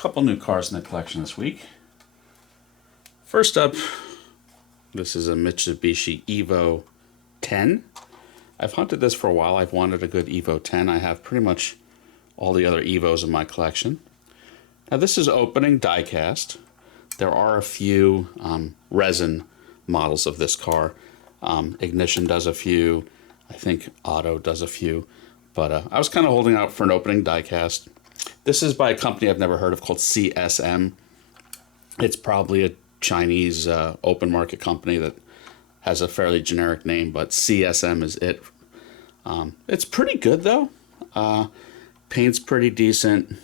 Couple new cars in the collection this week. First up, this is a Mitsubishi Evo 10. I've hunted this for a while. I've wanted a good Evo 10. I have pretty much all the other Evos in my collection. Now this is opening diecast. There are a few resin models of this car. Ignition does a few. I think Auto does a few. But I was kind of holding out for an opening diecast. This is by a company I've never heard of called CSM. It's probably a Chinese open market company that has a fairly generic name, but CSM is it. It's pretty good though. Paint's pretty decent.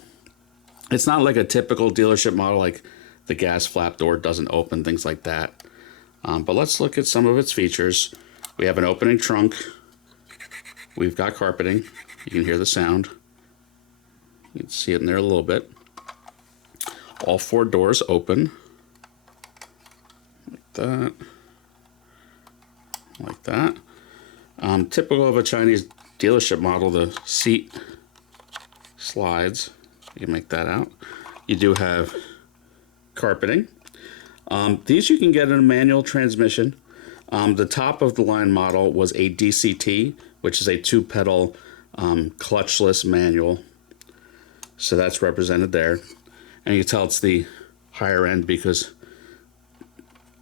It's not like a typical dealership model, like the gas flap door doesn't open, things like that. But let's look at some of its features. We have an opening trunk. We've got carpeting. You can hear the sound. You can see it in there a little bit. All four doors open. Like that. Like that. Typical of a Chinese dealership model, the seat slides. You can make that out. You do have carpeting. These you can get in a manual transmission. The top of the line model was a DCT, which is a 2-pedal clutchless manual. So that's represented there. And you can tell it's the higher end because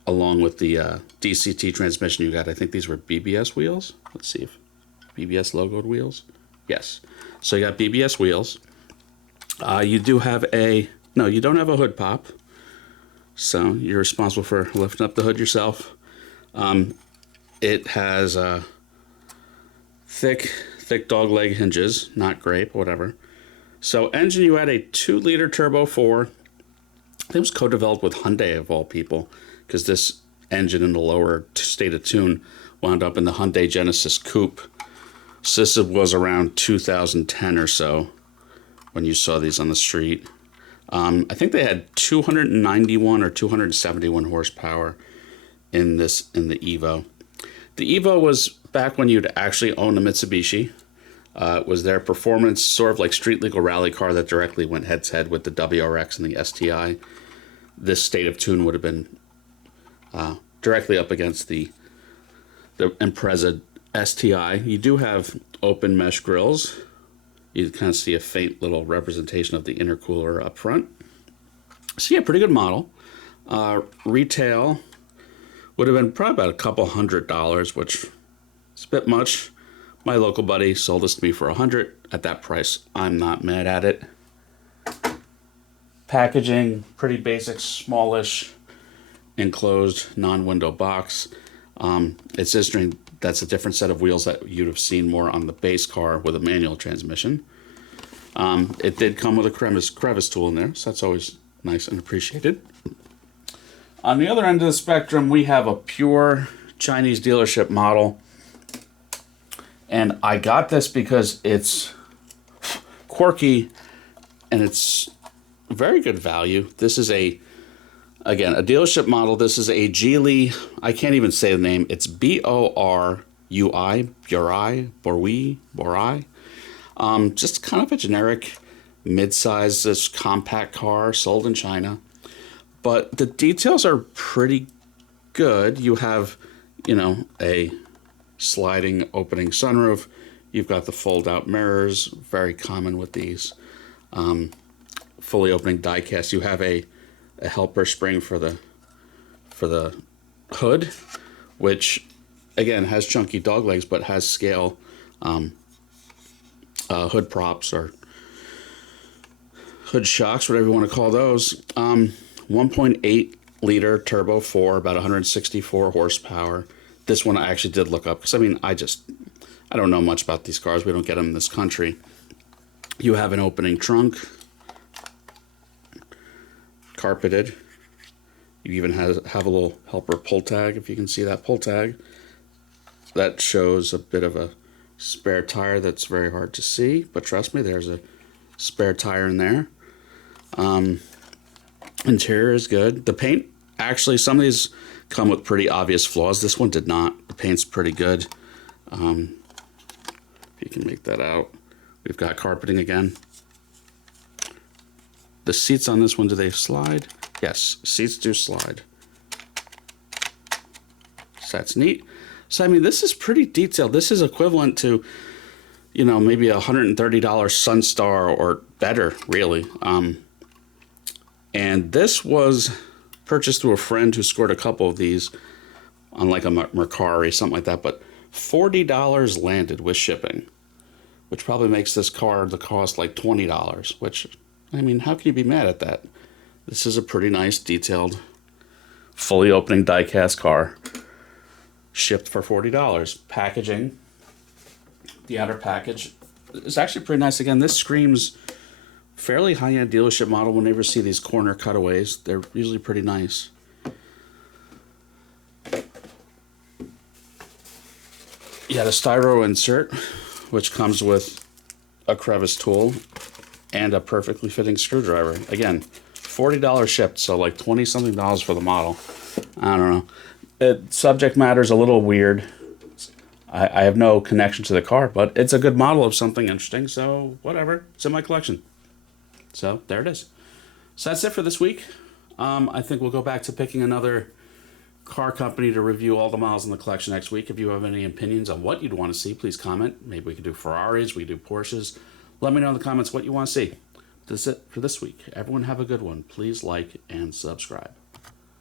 along with the DCT transmission you got, I think these were BBS wheels. Let's see if BBS logoed wheels. Yes. So you got BBS wheels. You do have no, you don't have a hood pop. So you're responsible for lifting up the hood yourself. It has thick dog leg hinges, not great, but whatever. So engine, you had a 2-liter turbo 4. I think it was co-developed with Hyundai of all people, because this engine in the lower state of tune wound up in the Hyundai Genesis Coupe. So this was around 2010 or so when you saw these on the street. I think they had 291 or 271 horsepower in the Evo. The Evo was back when you'd actually own a Mitsubishi. It was their performance, sort of like street legal rally car that directly went head to head with the WRX and the STI. This state of tune would have been directly up against the Impreza STI. You do have open mesh grills. You kind of see a faint little representation of the intercooler up front. So yeah, pretty good model. Retail would have been probably about $200, which is a bit much. My local buddy sold this to me for $100. At that price, I'm not mad at it. Packaging, pretty basic, smallish, enclosed, non-window box. It's interesting, that's a different set of wheels that you'd have seen more on the base car with a manual transmission. It did come with a crevice tool in there, so that's always nice and appreciated. On the other end of the spectrum, we have a pure Chinese dealership model. And I got this because it's quirky and it's very good value. This is again, a dealership model. This is a Geely, I can't even say the name. It's Borui, Borui. Just kind of a generic mid-size, this compact car sold in China. But the details are pretty good. You have, a sliding opening sunroof. You've got the fold-out mirrors, very common with these. Fully opening diecast. You have a helper spring for the hood, which again has chunky dog legs but has scale hood props or hood shocks, whatever you want to call those. 1.8 liter turbo 4, about 164 horsepower. This one I actually did look up because I don't know much about these cars. We don't get them in this country. You have an opening trunk, carpeted. You even have a little helper pull tag, if you can see that pull tag. That shows a bit of a spare tire that's very hard to see, but trust me, there's a spare tire in there. Interior is good. The paint, actually, some of these come with pretty obvious flaws. This one did not. The paint's pretty good. If you can make that out. We've got carpeting again. The seats on this one, do they slide? Yes, seats do slide. So that's neat. So, I mean, this is pretty detailed. This is equivalent to, you know, maybe a $130 Sunstar or better, really. And this was purchased through a friend who scored a couple of these on like a Mercari, something like that. But $40 landed with shipping, which probably makes this car the cost like $20, which, I mean, how can you be mad at that? This is a pretty nice, detailed, fully opening diecast car. Shipped for $40. Packaging. The outer package is actually pretty nice. Again, this screams fairly high-end dealership model. Whenever you see these corner cutaways, they're usually pretty nice. Yeah, the styro insert, which comes with a crevice tool and a perfectly fitting screwdriver. Again, $40 shipped, so like 20-something dollars for the model. I don't know. Subject matter is a little weird. I have no connection to the car, but it's a good model of something interesting, so whatever. It's in my collection. So there it is. So that's it for this week. I think we'll go back to picking another car company to review all the models in the collection next week. If you have any opinions on what you'd want to see, please comment. Maybe we could do Ferraris, we could do Porsches. Let me know in the comments what you want to see. That's it for this week. Everyone have a good one. Please like and subscribe.